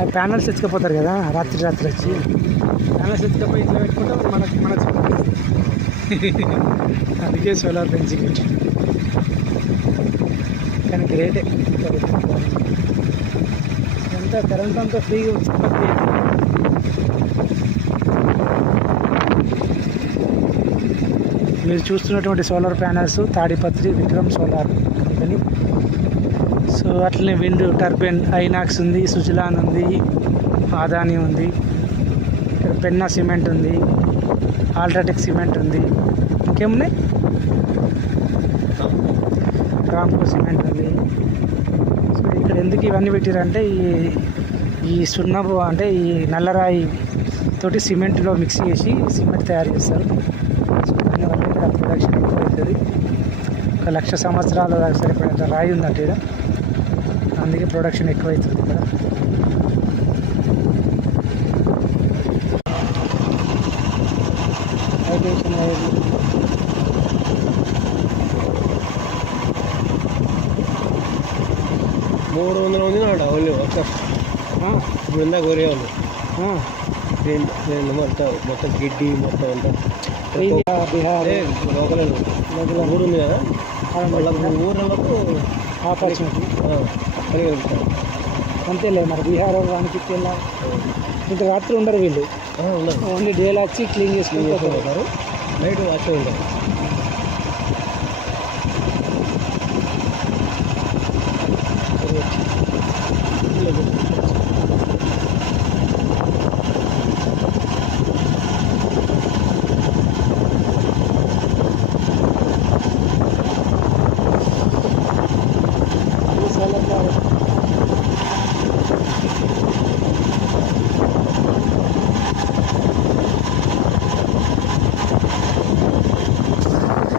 అది ప్యానల్స్ ఎత్తుకపోతారు కదా రాత్రి వచ్చి ప్యానల్స్ ఎత్తుకపోయి ఇట్లా పెట్టుకుంటే మనకు అందుకే సోలార్ ఫెన్సింగ్ కానీ గ్రేటే ఎంత కరెంట్ అంతా ఫ్రీగా ఉత్పత్తి. మీరు చూస్తున్నటువంటి solar panels Tadipatri Vikram solar company. So అట్లనే విండ్ టర్బైన్ ఐనాక్స్ ఉంది, సుజలాన్ ఉంది, ఆదాని ఉంది, ఇక్కడ పెన్నా సిమెంట్ ఉంది, ఆల్ట్రాటెక్ సిమెంట్ ఉంది, ఇంకేమున్నాయి రామ్కో సిమెంట్ ఉంది. సో ఇక్కడ ఎందుకు ఇవన్నీ పెట్టారంటే ఈ సున్నపు అంటే ఈ నల్లరాయి తోటి సిమెంట్లో మిక్స్ చేసి సిమెంట్ తయారు చేస్తారు. సో దానివల్ల ఇక్కడ ప్రొడక్షన్ ఎక్కువ అవుతుంది. 1,00,000 సంవత్సరాల దాకా సరిపడేంత రాయి ఉందంట ఇక్కడ, అందుకే ప్రొడక్షన్ ఎక్కువ అవుతుంది ఇక్కడ. హైటెన్షన్ వైర్లు 300 ఉంది నాడు వాళ్ళు ఇప్పుడు ఇందాక కొరే వాళ్ళు మొత్తం గిడ్డి మొత్తం అంతా బీహార్ లోకల్ ఊరు ఉంది కదా వాళ్ళకు ఊర్లకు ఆపర్చునిటీ కలిగలుగుతారు. అంతేలే మరి బీహార్ వానికి ఇంకా రాత్రి ఉండరు వీళ్ళు, ఓన్లీ డేలో వచ్చి క్లీన్ చేసుకుని నైట్ వాచ్ ఉంటారు.